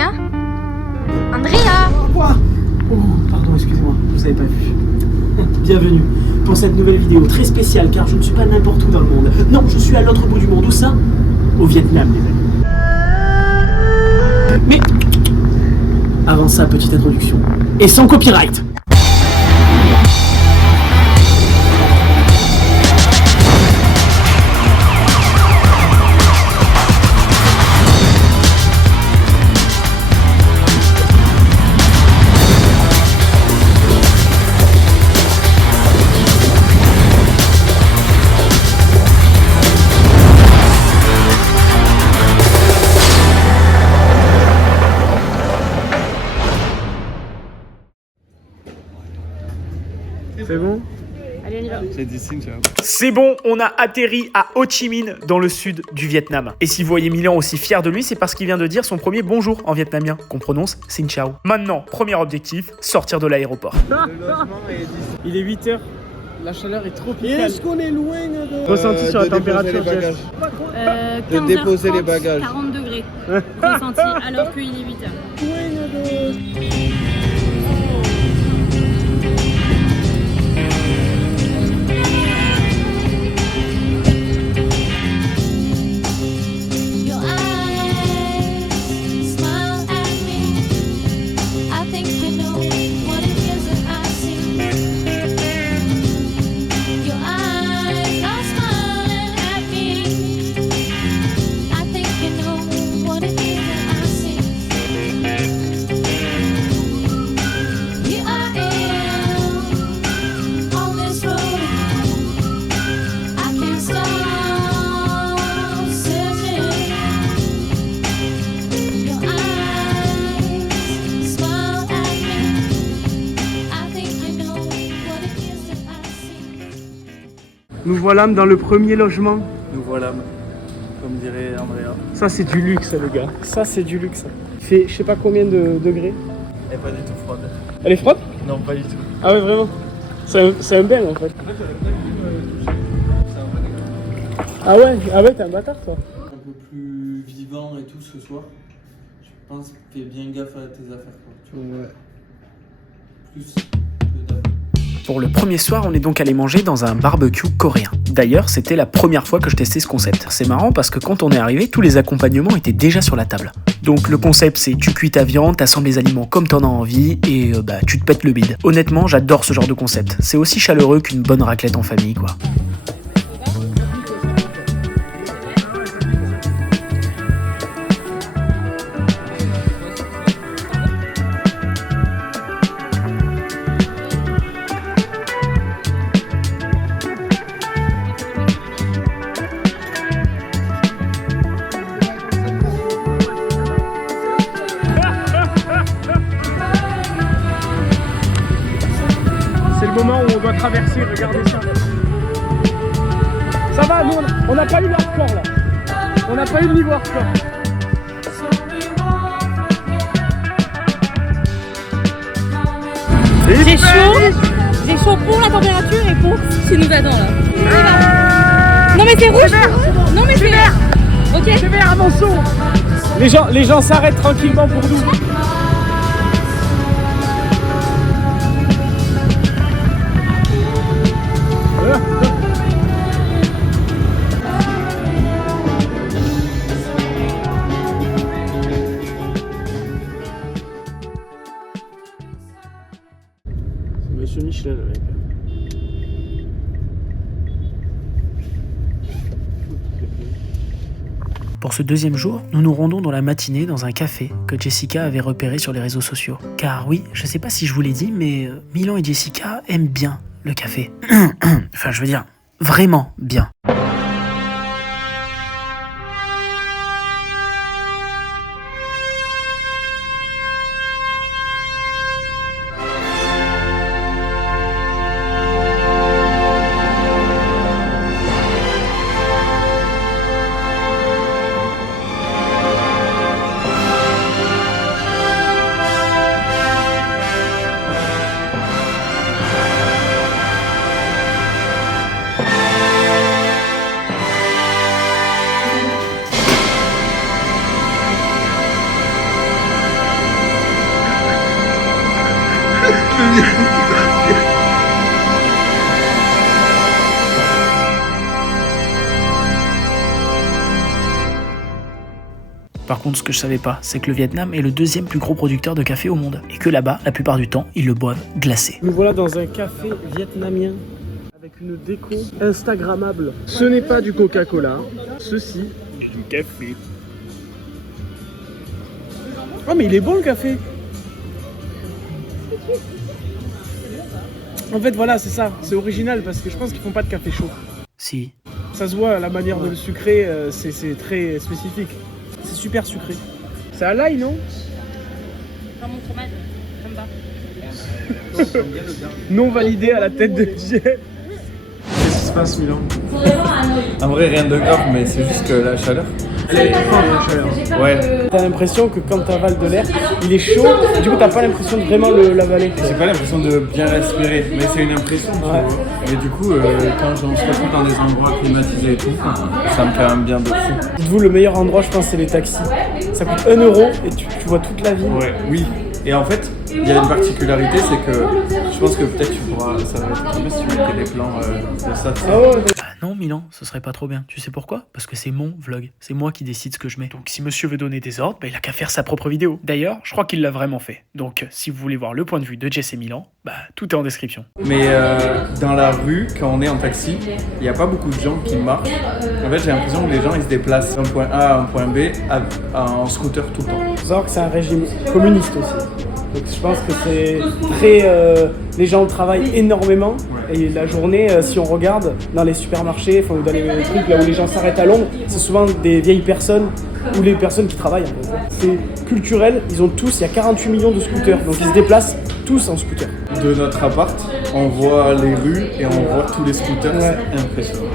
Andrea? Andrea? Quoi? Oh, pardon, excusez-moi, vous avez pas vu. Bienvenue pour cette nouvelle vidéo très spéciale car je ne suis pas n'importe où dans le monde. Non, je suis à l'autre bout du monde. Où ça? Au Vietnam, les amis. Mais avant ça, petite introduction. Et sans copyright. C'est bon? Allez, on y va. J'ai dit ciao. C'est bon, on a atterri à Ho Chi Minh, dans le sud du Vietnam. Et si vous voyez Milan aussi fier de lui, c'est parce qu'il vient de dire son premier bonjour en vietnamien, qu'on prononce Xin Chao. Maintenant, premier objectif, sortir de l'aéroport. Le logement est d'ici. Il est 8h, la chaleur est tropicale. Est-ce qu'on est loin de... Ressenti sur la température, déposer les bagages. 15h30, déposer les bagages. 40 degrés ressenti alors qu'il est 8h. Your eyes smile at me. I think you know what it is that I see. Your eyes are smiling at me. I think you know what it is that I see. Here I am on this road. I can't stop searching. Your eyes smile at me. I think you know what it is that I see. Nous voilà dans le premier logement. Nous voilà, comme dirait Andrea. Ça c'est du luxe les gars. Ça c'est du luxe. Il fait je sais pas combien de degrés. Elle est pas du tout froide. Elle est froide? Non, pas du tout. Ah ouais vraiment. C'est un bel en fait. Ah ouais t'es un bâtard toi. Un peu plus vivant et tout ce soir. Je pense que fais bien gaffe à tes affaires quoi. Tu vois. Ouais. Plus que d'hab. Pour le premier soir, on est donc allé manger dans un barbecue coréen. D'ailleurs, c'était la première fois que je testais ce concept. C'est marrant parce que quand on est arrivé, tous les accompagnements étaient déjà sur la table. Donc le concept c'est tu cuis ta viande, t'assembles les aliments comme t'en as envie et tu te pètes le bide. Honnêtement, j'adore ce genre de concept. C'est aussi chaleureux qu'une bonne raclette en famille quoi. C'est le moment où on doit traverser, regardez ça. Ça va, nous on n'a pas eu l'hardcore là. On n'a pas eu le niveau hardcore. J'ai chaud pour la température et pour ce qui nous attend là. On y va. Non mais c'est rouge. Non mais c'est vert. Ok. C'est vert, avançons. Les gens s'arrêtent tranquillement pour nous. C'est Monsieur Michelin le mec. Pour ce deuxième jour, nous nous rendons dans la matinée dans un café que Jessica avait repéré sur les réseaux sociaux. Car oui, je sais pas si je vous l'ai dit, mais Milan et Jessica aiment bien le café. Enfin, je veux dire, vraiment bien. Par contre, ce que je savais pas, c'est que le Vietnam est le deuxième plus gros producteur de café au monde. Et que là-bas, la plupart du temps, ils le boivent glacé. Nous voilà dans un café vietnamien avec une déco instagrammable. Ce n'est pas du Coca-Cola, ceci est du café. Oh mais il est bon le café. En fait voilà, c'est ça, c'est original parce que je pense qu'ils font pas de café chaud. Si. Ça se voit, la manière de le sucrer, c'est très spécifique. C'est super sucré. C'est à l'ail, non? Dans mon fromage, j'aime pas. Non validé à la tête de Jet. Qu'est-ce qui se passe, Milan? En vrai, rien de grave, mais c'est juste que la chaleur. Elle est forte, la chaleur. Ouais. T'as l'impression que quand t'avales de l'air, il est chaud, et du coup t'as pas l'impression de vraiment l'avaler. J'ai pas l'impression de bien respirer, mais c'est une impression, tu vois. Et du coup, quand on se retrouve dans des endroits climatisés et tout, ça me fait un bien de fou. Dites-vous, le meilleur endroit, je pense, c'est les taxis. Ça coûte 1 euro et tu vois toute la ville. Ouais, oui. Et en fait, il y a une particularité, c'est que je pense que peut-être tu pourras, ça va être trop bien si tu mettais des plans de ça. Ah ouais. Bah non, Milan, ce serait pas trop bien. Tu sais pourquoi? Parce que c'est mon vlog. C'est moi qui décide ce que je mets. Donc si monsieur veut donner des ordres, bah, il a qu'à faire sa propre vidéo. D'ailleurs, je crois qu'il l'a vraiment fait. Donc si vous voulez voir le point de vue de Jess et Milan, bah tout est en description. Mais dans la rue, quand on est en taxi, il n'y a pas beaucoup de gens qui marchent. En fait, j'ai l'impression que les gens ils se déplacent d'un point A à un point B en scooter tout le temps. Faut savoir que c'est un régime communiste aussi. Donc je pense que c'est très... les gens travaillent énormément. Et la journée, si on regarde dans les supermarchés, enfin, ou dans les trucs là où les gens s'arrêtent à l'ombre, c'est souvent des vieilles personnes ou les personnes qui travaillent. En fait. C'est culturel, ils ont tous, il y a 48 millions de scooters. Donc ils se déplacent tous en scooter. De notre appart, on voit les rues et on voit tous les scooters, Ouais. c'est impressionnant.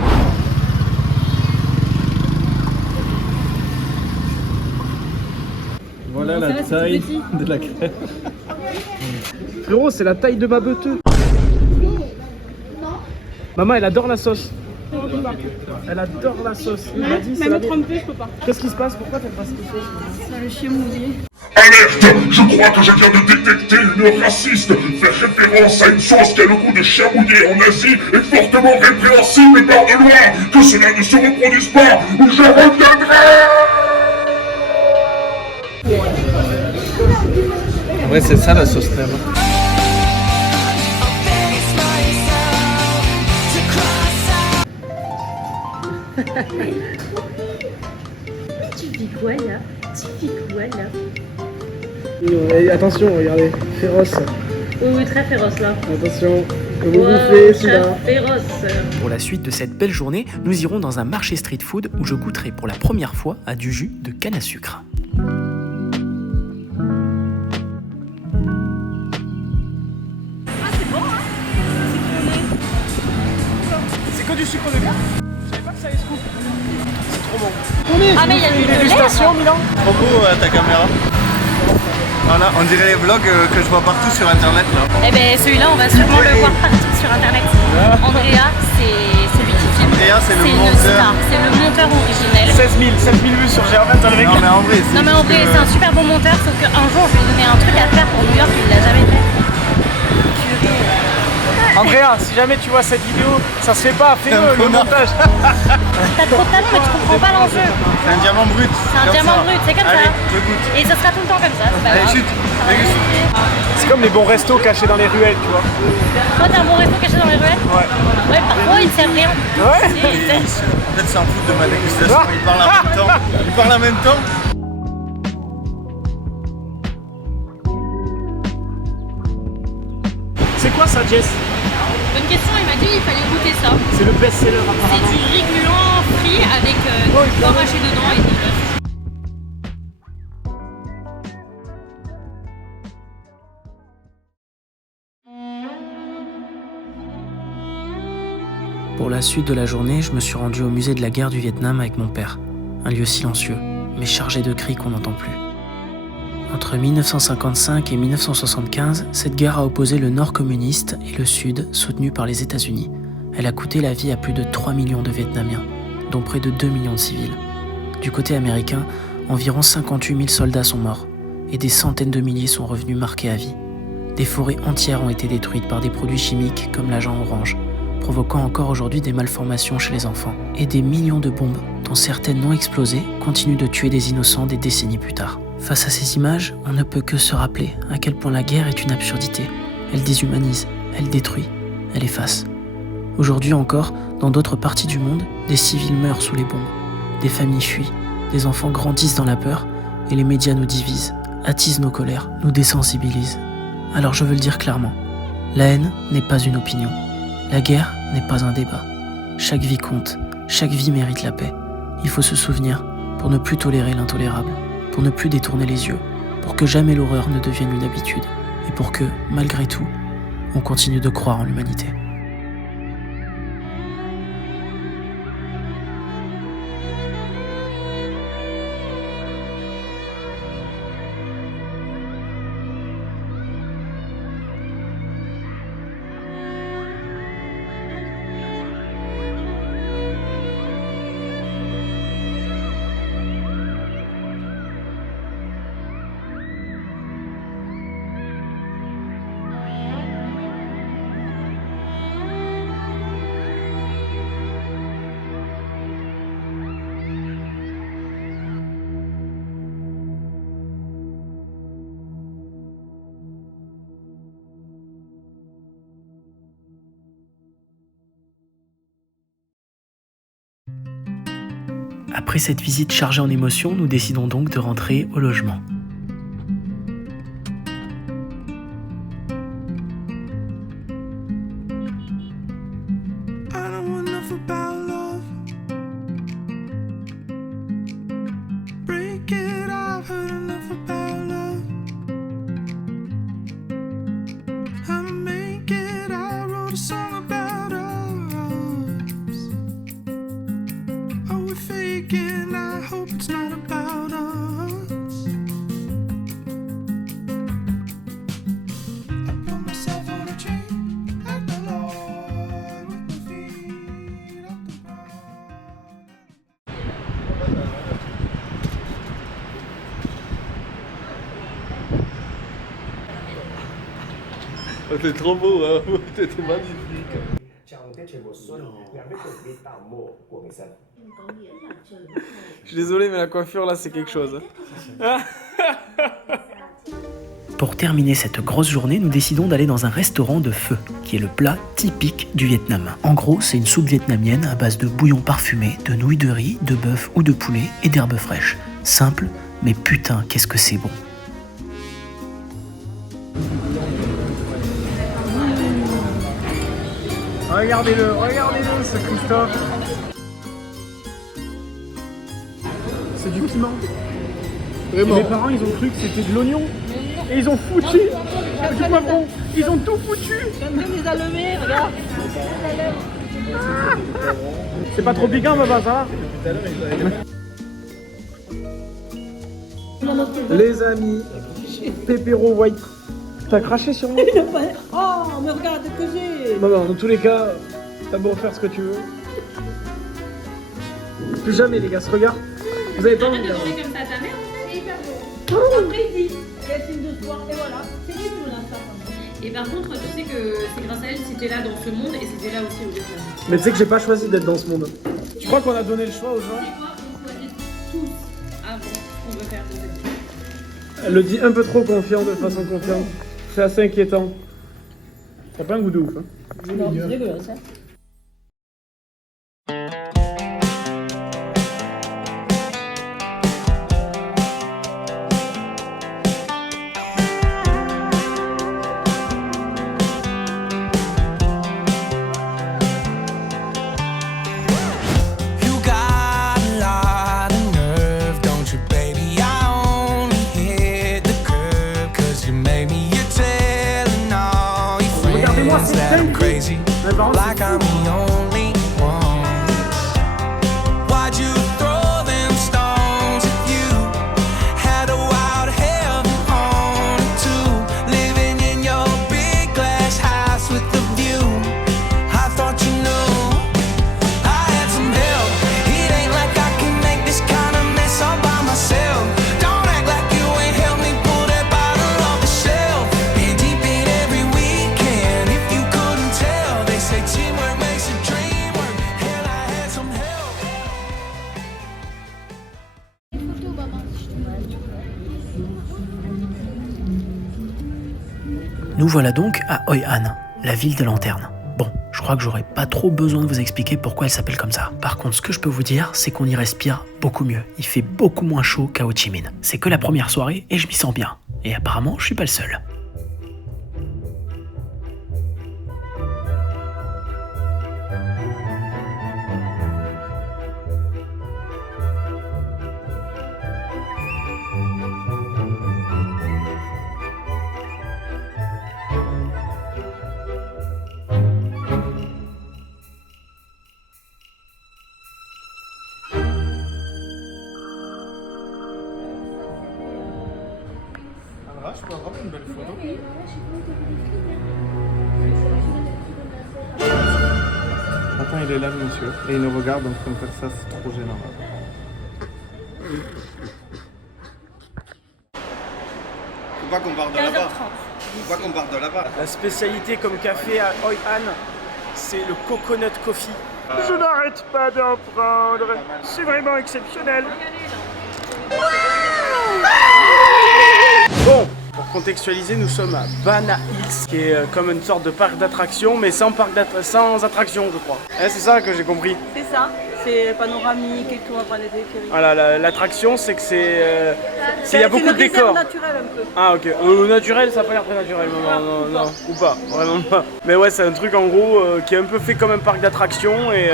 Voilà la taille de la crème. Frérot, c'est la taille de ma beuteux. Maman, elle adore la sauce. Elle adore la sauce. Elle m'a dit, c'est la meilleure. je peux pas. Qu'est-ce qui se passe? Pourquoi t'aimes pas cette sauce? C'est le chien mouillé. Alerte! Je crois que je viens de détecter une raciste. Faire référence à une sauce qui a le goût de chien mouillé en Asie est fortement répréhensible par de loi. Que cela ne se reproduise pas ou je reviendrai! En vrai, c'est ça la sauce crème. Tu vis quoi là? Tu vis quoi là? Et attention, regardez, féroce. Oui, très féroce là. Attention, que vous gonflez celui-là. Féroce. Pour la suite de cette belle journée, nous irons dans un marché street food où je goûterai pour la première fois à du jus de canne à sucre. C'est que du sucre de canne? Je savais pas que ça allait se couper. C'est trop bon. Ah, mais il y a du lait. Dégustation, Milan. Trop beau ta caméra. Voilà, on dirait les vlogs que je vois partout sur internet là. Eh ben celui-là, on va sûrement le voir partout sur internet. Andrea, c'est celui qui filme. Andrea, c'est le une monteur. star. C'est le monteur originel. 16 000 vues sur Germain, t'as le mec. Non mais en vrai, Non mais en vrai, c'est un super bon monteur, sauf qu'un jour, je lui ai donné un truc à faire pour New York, il l'a jamais fait. Andrea, si jamais tu vois cette vidéo, ça se fait pas, fais-le le connard. montage. T'as trop de talent, mais tu comprends pas l'enjeu. c'est un diamant brut. C'est un diamant brut, c'est comme Allez, ça. je goûte. Et ça sera tout le temps comme ça, c'est pas Allez, grave. chute. C'est comme les bons restos cachés dans les ruelles, tu vois. Toi, t'as un bon resto caché dans les ruelles? Ouais. Ouais, parfois, ils servent rien. Ouais. Peut-être s'en foutent de ma dégustation, ils parlent en même temps. Ils parlent en même temps. C'est quoi ça, Jess? Bonne question, il m'a dit qu'il fallait goûter ça. C'est le best-seller C'est apparemment. du riz gluant frit avec du porc haché dedans et des œufs. Pour la suite de la journée, je me suis rendu au musée de la guerre du Vietnam avec mon père. Un lieu silencieux, mais chargé de cris qu'on n'entend plus. Entre 1955 et 1975, cette guerre a opposé le Nord communiste et le Sud, soutenu par les États-Unis. Elle a coûté la vie à plus de 3 millions de Vietnamiens, dont près de 2 millions de civils. Du côté américain, environ 58 000 soldats sont morts, et des centaines de milliers sont revenus marqués à vie. Des forêts entières ont été détruites par des produits chimiques comme l'agent orange, provoquant encore aujourd'hui des malformations chez les enfants. Et des millions de bombes, dont certaines non explosées, continuent de tuer des innocents des décennies plus tard. Face à ces images, on ne peut que se rappeler à quel point la guerre est une absurdité. Elle déshumanise, elle détruit, elle efface. Aujourd'hui encore, dans d'autres parties du monde, des civils meurent sous les bombes. Des familles fuient, des enfants grandissent dans la peur, et les médias nous divisent, attisent nos colères, nous désensibilisent. Alors je veux le dire clairement, la haine n'est pas une opinion. La guerre n'est pas un débat. Chaque vie compte, chaque vie mérite la paix. Il faut se souvenir pour ne plus tolérer l'intolérable, pour ne plus détourner les yeux, pour que jamais l'horreur ne devienne une habitude, et pour que, malgré tout, on continue de croire en l'humanité. Après cette visite chargée en émotions, nous décidons donc de rentrer au logement. T'es trop beau, hein. T'es magnifique. Je suis désolé, mais la coiffure là, c'est quelque chose. Pour terminer cette grosse journée, nous décidons d'aller dans un restaurant de feu, qui est le plat typique du Vietnam. En gros, c'est une soupe vietnamienne à base de bouillon parfumé, de nouilles de riz, de bœuf ou de poulet et d'herbes fraîches. Simple, mais putain, qu'est-ce que c'est bon. Regardez-le, ce Christophe. C'est du piment. Vraiment. Mes parents, ils ont cru que c'était de l'oignon. Et ils ont foutu du poivron. Ils ont tout foutu. J'aime bien les allumer, regarde. C'est pas trop piquant, papa, ça va? Les amis, Pepero White. T'as craché sur moi? Oh, mais regarde ce que j'ai. Non, dans tous les cas, t'as beau faire ce que tu veux. Plus jamais, les gars, ce regard. Vous avez pas envie de comme ça à ta mère, c'est hyper beau. Après, il dit, elle filme de soir, et voilà. C'est lui qui me l'a fait. Et par contre, tu sais que c'est grâce à elle si t'es là dans ce monde et c'était là aussi au Vietnam. Mais tu sais que j'ai pas choisi d'être dans ce monde. Je crois qu'on a donné le choix aux gens. C'est quoi? On choisit tous avant ce qu'on veut faire de cette vie. Elle le dit un peu trop confiant, de façon confiante. C'est assez inquiétant. T'as pas un goût de ouf, hein? Non, c'est dégueulasse, hein. Crazy, like I'm the only one. Why'd you throw them stones if you had a wild heaven on it too? Living in your big glass house with the view. I thought you knew I had some help. It ain't like I can make this kind of mess all by myself. Don't act like you ain't helped me pull that bottle off the shelf. Been deep in Nous voilà donc à Hoi An, la ville des lanternes. Bon, je crois que j'aurais pas trop besoin de vous expliquer pourquoi elle s'appelle comme ça. Par contre, ce que je peux vous dire, c'est qu'on y respire beaucoup mieux. Il fait beaucoup moins chaud qu'à Ho Chi Minh. C'est que la première soirée et je m'y sens bien. Et apparemment, je suis pas le seul. Je peux avoir une belle photo. Attends, il est là, le monsieur. Et il nous regarde en train de faire ça, c'est trop gênant. Faut pas qu'on parte de là-bas. Faut pas qu'on parte de là-bas. La spécialité comme café à Hoi An, c'est le coconut coffee. Je n'arrête pas d'en prendre. C'est vraiment exceptionnel. Bon, pour contextualiser, nous sommes à Bana Hills, qui est comme une sorte de parc d'attractions, mais sans attraction, je crois. Hein, c'est ça que j'ai compris. C'est ça, c'est panoramique et tout, on va prendre des téléphériques. Voilà, l'attraction, c'est que il y a beaucoup de décors. C'est naturel un peu. Ah ok, naturel, ça a pas l'air très naturel, non, ou pas, vraiment pas. Mais ouais, c'est un truc en gros qui est un peu fait comme un parc d'attractions et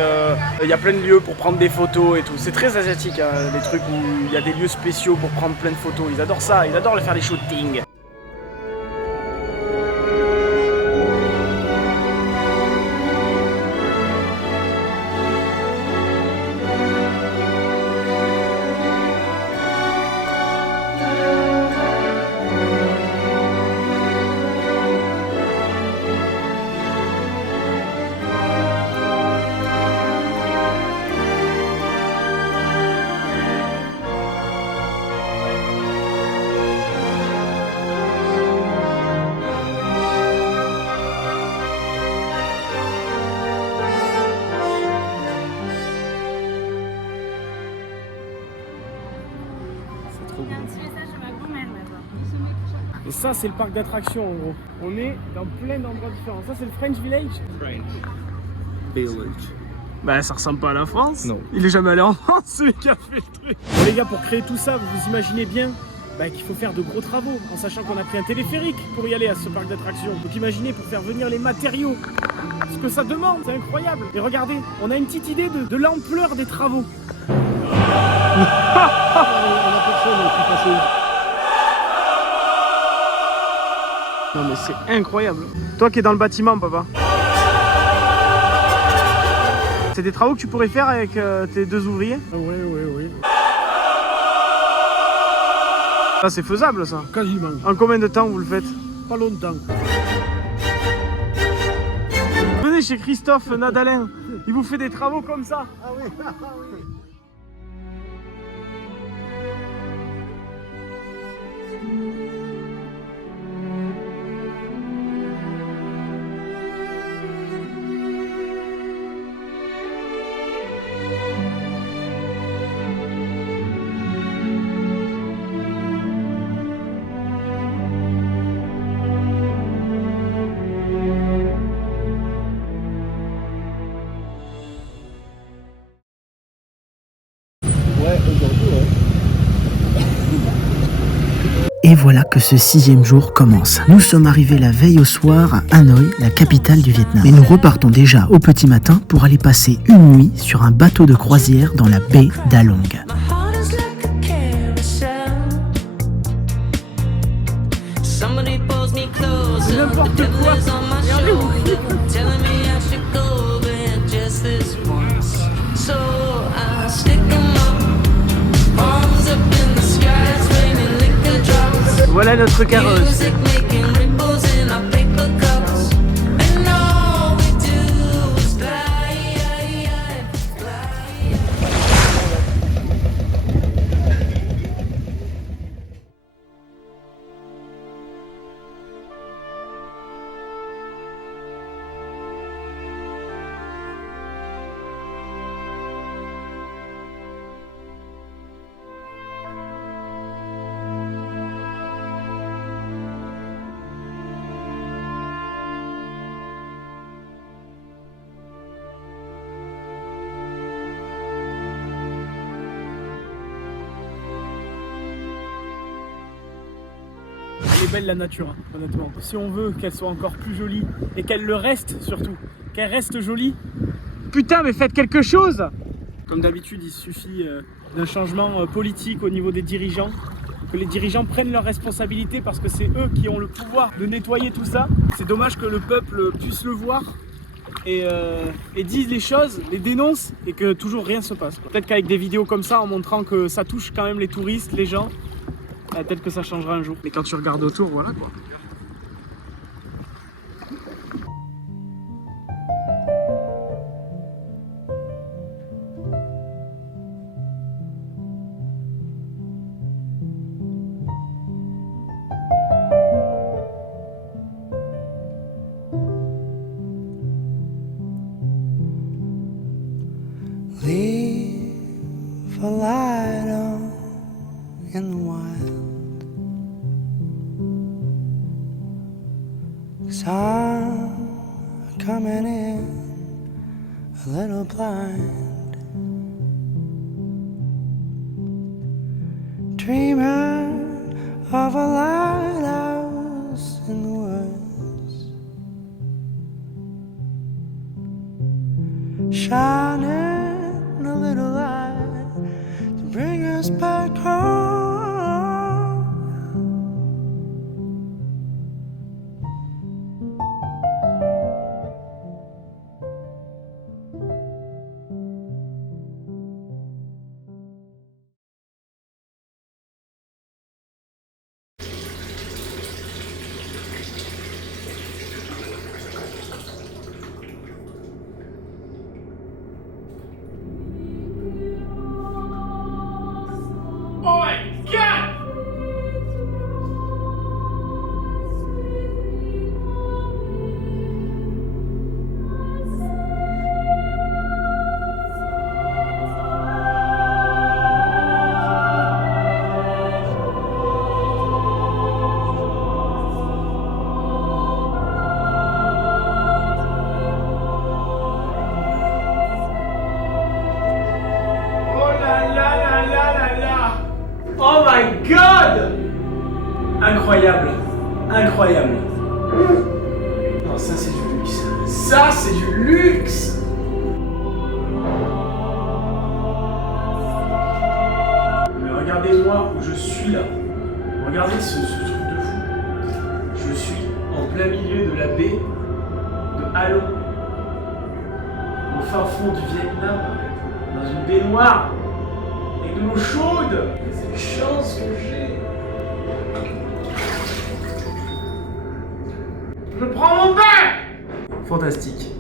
il y a plein de lieux pour prendre des photos et tout. C'est très asiatique, hein, les trucs où il y a des lieux spéciaux pour prendre plein de photos. Ils adorent ça, ils adorent faire des shootings. Et ça, c'est le parc d'attractions en gros. On est dans plein d'endroits différents. Ça, c'est le French Village. French Village. Bah, ça ressemble pas à la France. Non. Il est jamais allé en France, celui qui a fait le truc. Bon, les gars, pour créer tout ça, vous vous imaginez bien qu'il faut faire de gros travaux, en sachant qu'on a pris un téléphérique pour y aller à ce parc d'attractions. Donc imaginez pour faire venir les matériaux, ce que ça demande, c'est incroyable. Et regardez, on a une petite idée de l'ampleur des travaux. Non mais c'est incroyable. Toi qui es dans le bâtiment, papa. C'est des travaux que tu pourrais faire avec tes deux ouvriers? Oui. Ah, c'est faisable ça? Quasiment. En combien de temps vous le faites? Pas longtemps. Venez chez Christophe Nadalin, il vous fait des travaux comme ça. Ah oui, ah oui. Et voilà que ce 6e jour commence. Nous sommes arrivés la veille au soir à Hanoi, la capitale du Vietnam. Mais nous repartons déjà au petit matin pour aller passer une nuit sur un bateau de croisière dans la baie d'Along. C'est n'importe quoi. Voilà notre carrosse. Elle est belle la nature, hein, honnêtement. Si on veut qu'elle soit encore plus jolie et qu'elle le reste surtout, qu'elle reste jolie, putain mais faites quelque chose! Comme d'habitude, il suffit d'un changement politique au niveau des dirigeants, que les dirigeants prennent leurs responsabilités parce que c'est eux qui ont le pouvoir de nettoyer tout ça. C'est dommage que le peuple puisse le voir et disent les choses, les dénoncent et que toujours rien se passe. Peut-être qu'avec des vidéos comme ça, en montrant que ça touche quand même les touristes, les gens, peut-être que ça changera un jour. Mais quand tu regardes autour, voilà quoi. Leave a light on in the wild, 'cause I'm coming in a little blind, dreaming of a lighthouse in the woods, shining a little light to bring us back home. Oh my god! Oh my god! Incroyable, incroyable. Non, ça c'est du luxe. Ça c'est du luxe! Mais regardez-moi où je suis là. Regardez ce truc de fou. Je suis en plein milieu de la baie de Halong, au fin fond du Vietnam, dans une baie noire. Et de l'eau chaude! C'est une chance que j'ai! Je prends mon bain! Fantastique.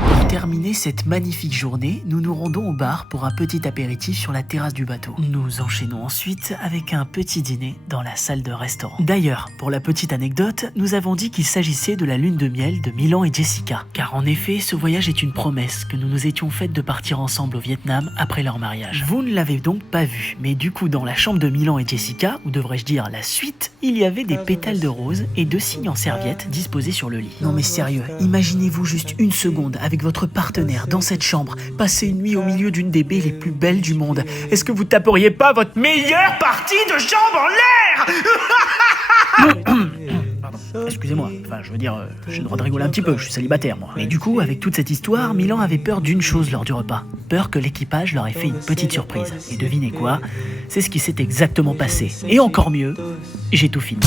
Pour terminer cette magnifique journée, nous nous rendons au bar pour un petit apéritif sur la terrasse du bateau. Nous enchaînons ensuite avec un petit dîner dans la salle de restaurant. D'ailleurs, pour la petite anecdote, nous avons dit qu'il s'agissait de la lune de miel de Milan et Jessica. Car en effet, ce voyage est une promesse que nous nous étions faites de partir ensemble au Vietnam après leur mariage. Vous ne l'avez donc pas vu, mais du coup dans la chambre de Milan et Jessica, ou devrais-je dire la suite, il y avait des pétales de rose et 2 cygnes en serviette disposés sur le lit. Non mais sérieux, imaginez-vous juste une seconde avec votre partenaire dans cette chambre, passer une nuit au milieu d'une des baies les plus belles du monde. Est-ce que vous taperiez pas votre meilleure partie de jambe en l'air? Pardon, excusez-moi, enfin je veux dire, j'ai le droit de rigoler un petit peu, je suis célibataire moi. Mais du coup, avec toute cette histoire, Milan avait peur d'une chose lors du repas. Peur que l'équipage leur ait fait une petite surprise. Et devinez quoi? C'est ce qui s'est exactement passé. Et encore mieux, j'ai tout filmé.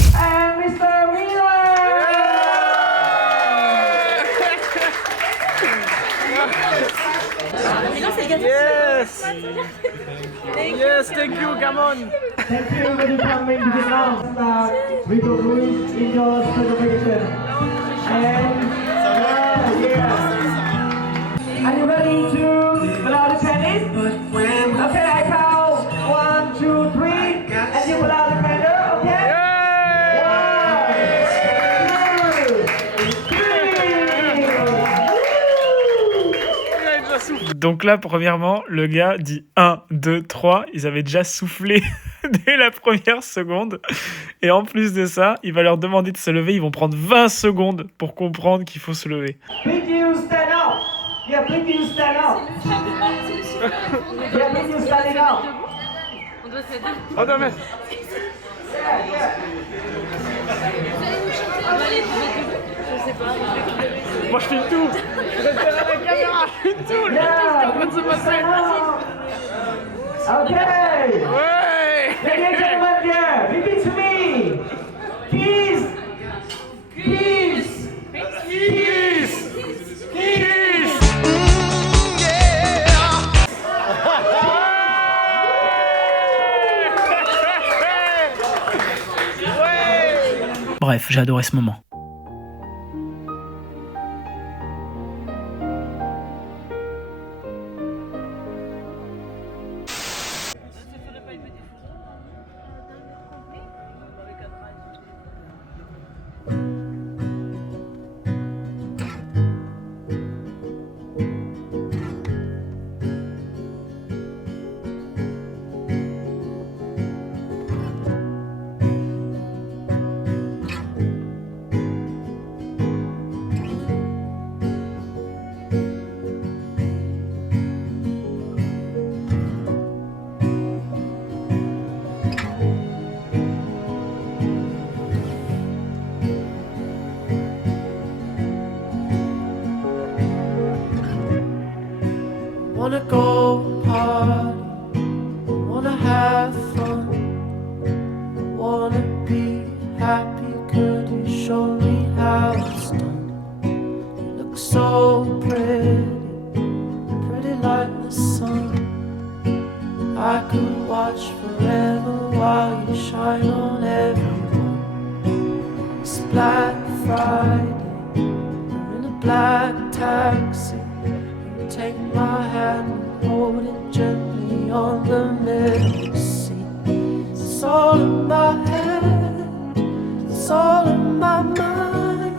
Yes! Yes, thank you, come on! Thank you for coming to Vietnam. We will reach in your celebration. And are you ready to blow the candles? Okay, I count 1, 2, 3, and you blow the candle, okay? Donc là, premièrement, le gars dit 1, 2, 3. Ils avaient déjà soufflé dès la première seconde. Et en plus de ça, il va leur demander de se lever. Ils vont prendre 20 secondes pour comprendre qu'il faut se lever. Please you stand up. Yeah, please you stand up. Yeah, please you standing up. On doit se mettre. Oh non mais... Yeah, yeah. Moi je fais tout. Je reste derrière la caméra, je fais tout. Le truc qui est en train de se passer. Okay. Ouais. Ladies and gentlemen, yeah, repeat to me. Peace. Peace. Peace. Peace. Bref, j'ai adoré ce moment. Wanna go party, wanna have fun, wanna be happy. Could you show me how it's done? You look so pretty, pretty like the sun. I could watch forever while you shine on everyone. It's Black Friday, you're in a black taxi. Take my hand and hold it gently on the middle seat. It's all in my head, it's all in my mind.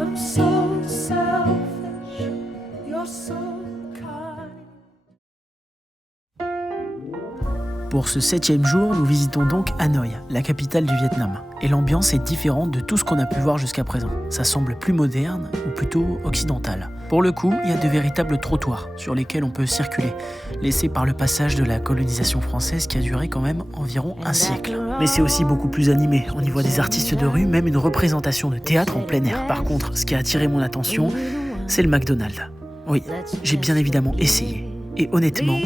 I'm so selfish, you're so kind. Pour ce 7e jour, nous visitons donc Hanoï, la capitale du Vietnam. Et l'ambiance est différente de tout ce qu'on a pu voir jusqu'à présent. Ça semble plus moderne ou plutôt occidental. Pour le coup, il y a de véritables trottoirs sur lesquels on peut circuler, laissés par le passage de la colonisation française qui a duré quand même environ un siècle. Mais c'est aussi beaucoup plus animé. On y voit des artistes de rue, même une représentation de théâtre en plein air. Par contre, ce qui a attiré mon attention, c'est le McDonald's. Oui, j'ai bien évidemment essayé. Et honnêtement,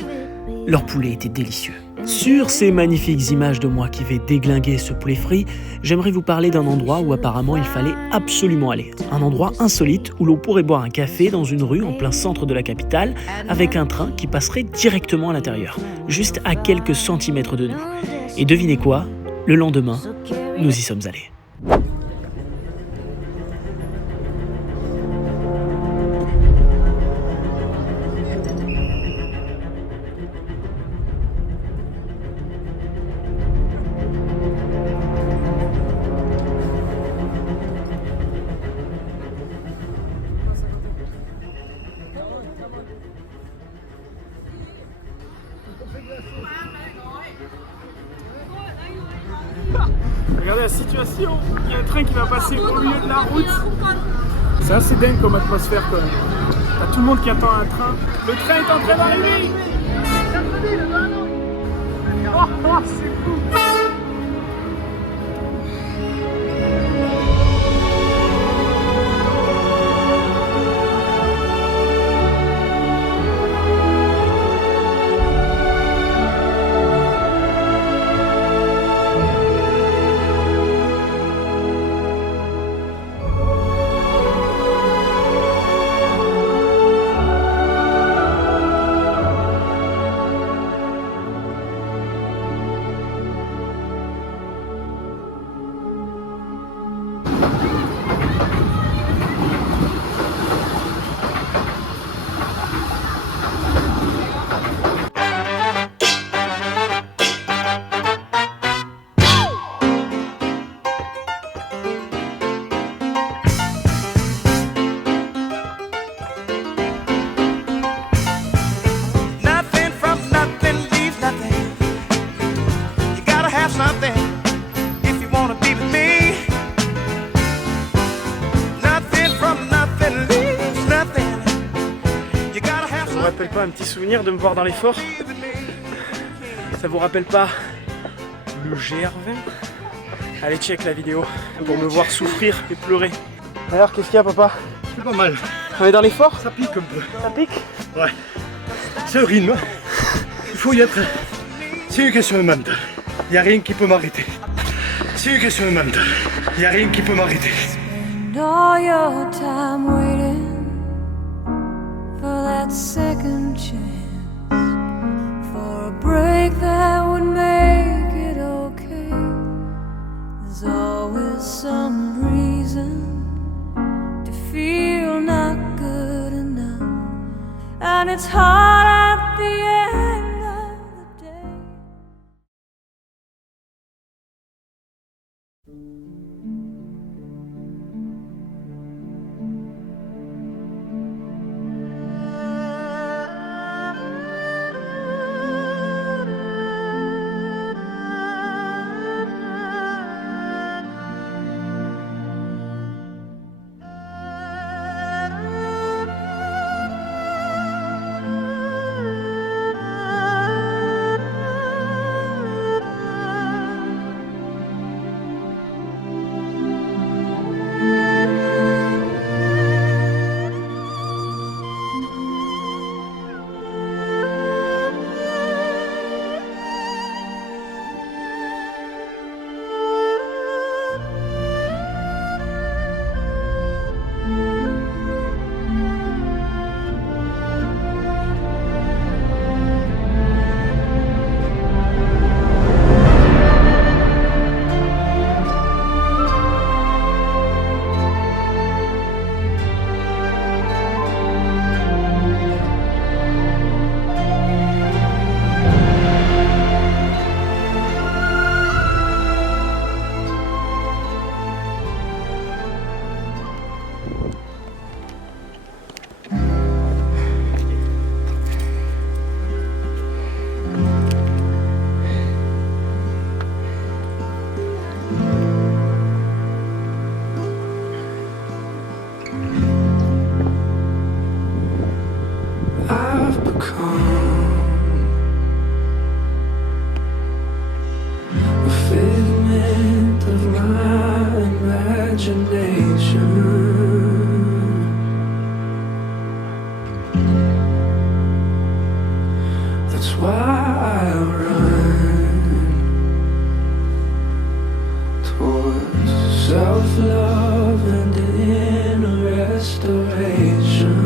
leur poulet était délicieux. Sur ces magnifiques images de moi qui vais déglinguer ce poulet frit, j'aimerais vous parler d'un endroit où apparemment il fallait absolument aller. Un endroit insolite où l'on pourrait boire un café dans une rue en plein centre de la capitale avec un train qui passerait directement à l'intérieur, juste à quelques centimètres de nous. Et devinez quoi ? Le lendemain, nous y sommes allés. Regardez la situation, il y a un train qui va passer au milieu de la route. C'est assez dingue comme atmosphère quand même. T'as tout le monde qui attend un train. Le train est en train d'arriver. Oh, c'est cool. Ça vous rappelle pas un petit souvenir de me voir dans les forts? Ça vous rappelle pas le GR20? Allez check la vidéo pour me voir souffrir et pleurer. Alors, qu'est-ce qu'il y a, papa? C'est pas mal. On est dans l'effort? Ça pique un peu. Ça pique? Ouais. C'est le rythme. Il faut y être. C'est une question de mental. Il n'y a rien qui peut m'arrêter. C'est une question de mental. Il n'y a rien qui peut m'arrêter. And all your time waiting for that second chance, for a break that would make it okay. There's always some reason to feel not good enough, and it's hard at the end of the day. I've become a figment of my imagination. That's why I run towards self-love and inner restoration.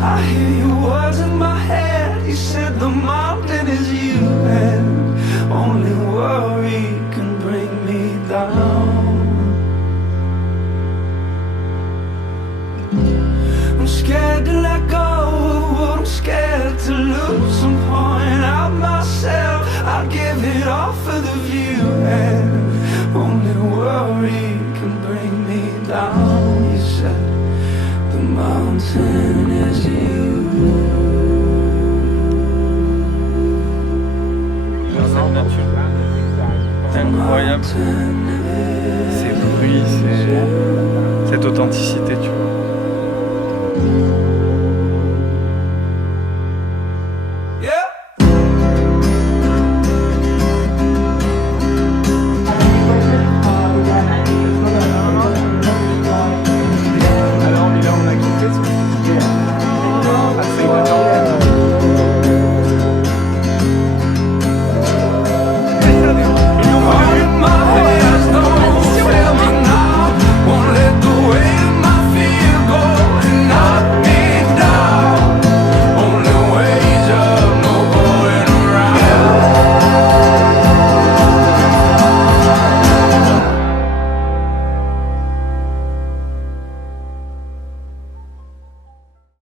I hear your words in my head. You said the mountain is you, and only worry can bring me down. I'm scared to let go of what I'm scared to lose. Some point out myself, I'll give it all for the view, and only worry can bring me down. You said the mountain is you. C'est incroyable. Ces bruits, cette authenticité, tu vois.